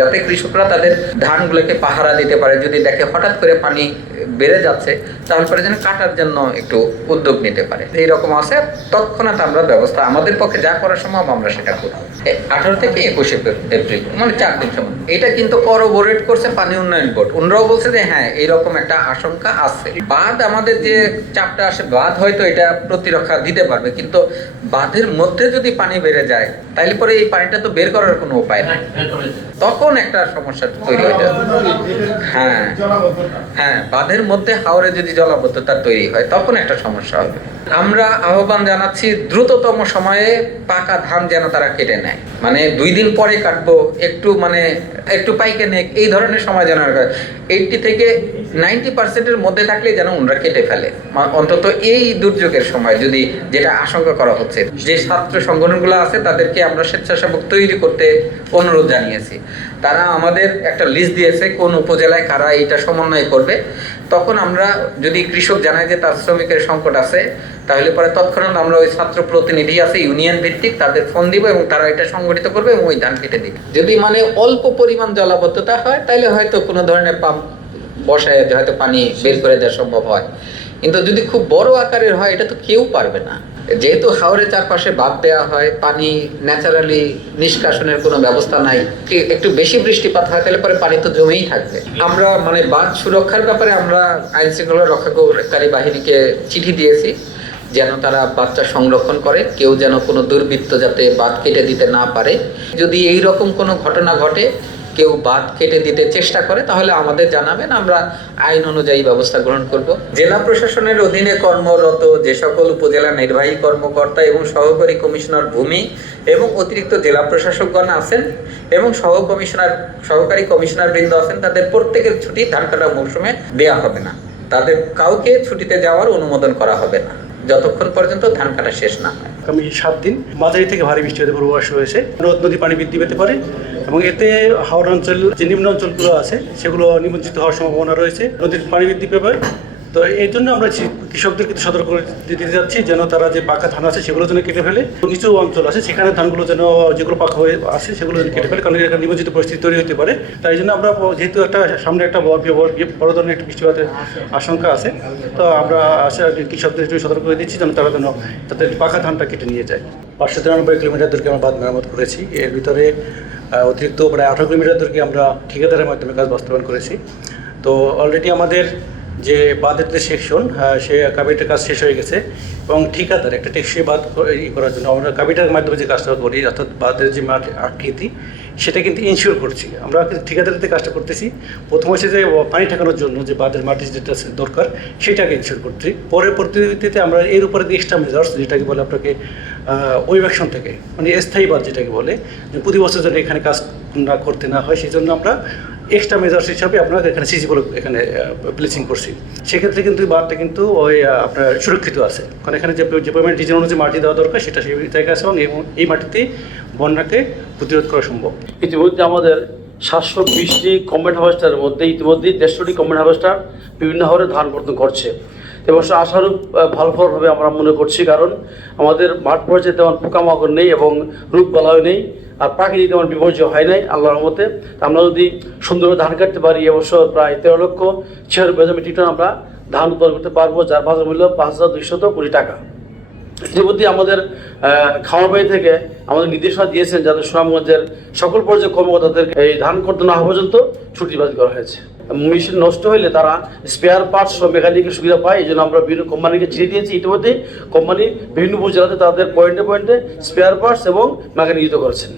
যাতে কৃষকরা তাদের ধানগুলোকে পাহারা দিতে পারে। যদি দেখে হঠাৎ করে পানি বেড়ে যাচ্ছে, তাহলে পরে যেন কাটার জন্য একটু উদ্যোগ নিতে পারে। এইরকম আছে। তৎক্ষণাৎ আমরা ব্যবস্থা, আমাদের পক্ষে যা করা সম্ভব আমরা সেটা করি। আঠারো থেকে একুশে এপ্রিল মানে চার দিন সময়। এটা কিন্তু করবোরেট করছে পানি উন্নয়ন বোর্ড। ওনারাও বলছে যে হ্যাঁ এইরকম একটা আশঙ্কা আছে। বাঁধ আমাদের যে চাপটা আসে, বাঁধ হয়তো এটা প্রতিরক্ষা দিতে পারবে, কিন্তু বাঁধের মধ্যে যদি পানি বেড়ে যায় তাহলে পরে এই পানিটা তো বের করার কোনো উপায় নাই। তখন একটা সমস্যা তৈরি হয়ে যায়। হ্যাঁ হ্যাঁ বাঁধের মধ্যে হাওড়ে যদি জলাবদ্ধতা তৈরি হয়, তখন একটা সমস্যা হবে। আমরা আহ্বান জানাচ্ছি, দ্রুততম সময়ে পাকা ধান যেন তারা কেটে নেয়। মানে দুই দিন পরে কাটবো, একটু মানে একটু পাইকে নেক এই ধরনের সময় যেন এইটটি থেকে নাইনটি পার্সেন্টের মধ্যে থাকলে যেন ওনারা কেটে ফেলে। অন্তত এই দুর্যোগের সময় যদি যেটা আশঙ্কা করা হচ্ছে, যে ছাত্র সংগঠনগুলো আছে তাদেরকে আমরা স্বেচ্ছাসেবক তৈরি করতে অনুরোধ জানিয়েছি। তারা আমাদের একটা লিস্ট দিয়েছে কোন উপজেলায় কারা এটা সমন্বয় করবে। তখন আমরা যদি কৃষক জানায় যে তার শ্রমিকের সংকট আছে, তাহলে পরে তৎক্ষণাৎ আমরা ওই ছাত্র প্রতিনিধি আছে, ইউনিয়ন ভিত্তিক, তাদের ফোন দিব এবং তারা এটা সংগঠিত করবে এবং ওই ধান কেটে দিবে। যদি মানে অল্প পরিমাণ জলাবদ্ধতা হয় তাহলে হয়তো কোনো ধরনের পাম্প বসায়, হয়তো পানি বের করে দেওয়া সম্ভব হয়। কিন্তু যদি খুব বড় আকারের হয়, এটা তো কেউ পারবে না। যেহেতু হাওরের চারপাশে বাদ দেওয়া হয়, পানি ন্যাচারালি নিষ্কাশনের কোনো ব্যবস্থা নাই একটু বেশি বৃষ্টিপাত হয়, তাহলে পরে পানি তো জমেই থাকবে। আমরা মানে বাঁধ সুরক্ষার ব্যাপারে আমরা আইন শৃঙ্খলা রক্ষাকারী বাহিনীকে চিঠি দিয়েছি, যেন তারা বাচ্চা সংরক্ষণ করে, কেউ যেন কোনো দুর্বৃত্ত যাতে বাঁধ কেটে দিতে না পারে। যদি এই রকম কোনো ঘটনা ঘটে কেউ বাদ কেটে দিতে চেষ্টা করে, তাহলে আমাদের জানাবেন, আমরা আইন অনুযায়ী ব্যবস্থা গ্রহণ করব। জেলা প্রশাসনের অধীনে কর্মরত যে সকল উপজেলা নির্বাহী কর্মকর্তা এবং সহকারী কমিশনার ভূমি এবং অতিরিক্ত জেলা প্রশাসকগণ আছেন এবং সহ কমিশনার সহকারী কমিশনার বৃন্দ আছেন, তাদের প্রত্যেকের ছুটি ধান কাটা মৌসুমে দেওয়া হবে না। তাদের কাউকে ছুটিতে যাওয়ার অনুমোদন করা হবে না। যতক্ষণ পর্যন্ত ধান কাটা শেষ না হয়। আগামী সাত দিন মাঝারি থেকে ভারী বৃষ্টি হতে পূর্বাভাস রয়েছে। নদ নদী পানি বৃদ্ধি পেতে পারে এবং এতে হাওড়া অঞ্চল, যে নিম্ন অঞ্চলগুলো আছে, সেগুলো নিমজ্জিত হওয়ার সম্ভাবনা রয়েছে। নদীর পানি বৃদ্ধি পাবে তো এই জন্য আমরা চি- কৃষকদেরকে সতর্ক করে দিতে যাচ্ছি, যেন তারা যে পাকা ধান আছে সেগুলো যেন কেটে ফেলে। নিচু অঞ্চল আছে, সেখানে ধানগুলো যেন যেগুলো পাকা হয়ে আছে সেগুলো যেন কেটে ফেলে, কারণ এখানে নিমজ্জিত পরিস্থিতি তৈরি হতে পারে। তাই জন্য আমরা যেহেতু একটা সামনে একটা বড় ধরনের একটা বৃষ্টিপাতের আশঙ্কা আছে, তো আমরা আশা কৃষকদের একটু সতর্ক করে দিচ্ছি, যেন তারা যেন তাদের পাকা ধানটা কেটে নিয়ে যায়। পাঁচশো তিরানব্বই কিলোমিটার দূরকে আমরা বাঁধ মেরামত করেছি। এর ভিতরে অতিরিক্ত প্রায় আঠারো কিলোমিটার দূরকে আমরা ঠিকাদারের মাধ্যমে কাজ বাস্তবায়ন করেছি। তো অলরেডি আমাদের যে বাঁধের যে সেকশন সে কাবিটার কাজ শেষ হয়ে গেছে এবং ঠিকাদার একটা টেকসই বাঁধ ই করার জন্য আমরা কাবিটার মাধ্যমে যে কাজটা করি, অর্থাৎ বাঁধের যে মাঠ আকৃতি, সেটা কিন্তু ইনশিওর করছি। আমরা ঠিকাদারিতে কাজটা করতেছি। প্রথম হচ্ছে যে পানি ঠেকানোর জন্য যে বাঁধের মাটি যেটা দরকার, সেটাকে ইনশিওর করছি। পরে পরবর্তীতে আমরা এর উপরে এক্সট্রা মেজার্স যেটাকে বলে আপনাকে ওয়েভাকশন থেকে মানে স্থায়ী বাঁধ যেটাকে বলে প্রতি বছর যেন এখানে কাজ না করতে না হয় সেই জন্য আমরা এক্সট্রা মেজার্স হিসাবে আপনার এখানে সিসি বলে এখানে প্লেসিং করছি। সেক্ষেত্রে কিন্তু বাঁধটা কিন্তু ওই আপনার সুরক্ষিত আছে। কারণ এখানে যে যে পরিমাণ ডিজাইন অনুযায়ী মাটি দেওয়া দরকার, সেটা সেই জায়গায় আছে এবং এই- মাটিতেই বন্যাকে প্রতিরোধ করা সম্ভব। ইতিমধ্যে আমাদের সাতশো বিশটি কম্বাইন্ড হার্ভেস্টারের মধ্যে ইতিমধ্যেই দেড়শোটি কম্বাইন্ড হার্ভেস্টার বিভিন্ন হারে ধান বর্তন করছে। এবছর আশারূপ ভালো ফল হবে আমরা মনে করছি, কারণ আমাদের মাঠ পর্যায়ে তেমন পোকামাকড় নেই এবং রোগ বালাও নেই। আর প্রাকৃতিক তেমন বিপর্যয় হয় নাই, আল্লাহর মতে আমরা যদি সুন্দরভাবে ধান কাটতে পারি এবছর প্রায় তেরো লক্ষ ছিয়ানব্বই হাজার মেট্রিক টন আমরা ধান উৎপাদন করতে পারব, যার বাজার মূল্য পাঁচ হাজার দুইশত কোটি টাকা। ইতিমধ্যে আমাদের খাওয়ার বাড়ি থেকে আমাদের নির্দেশনা দিয়েছেন যাদের সুনামগঞ্জের সকল পর্যায়ে কর্মকর্তাদের এই ধান করতে না হওয়া পর্যন্ত ছুটি বাতিল করা হয়েছে। মেশিন নষ্ট হলে তারা স্পেয়ার পার্টস ও মেকানিকের সুবিধা পায়, এই জন্য আমরা বিভিন্ন কোম্পানিকে চিঠি দিয়েছি। ইতিমধ্যে কোম্পানি বিভিন্ন উপজেলাতে তাদের পয়েন্টে পয়েন্টে স্পেয়ার পার্টস এবং মেকানিক করেছেন।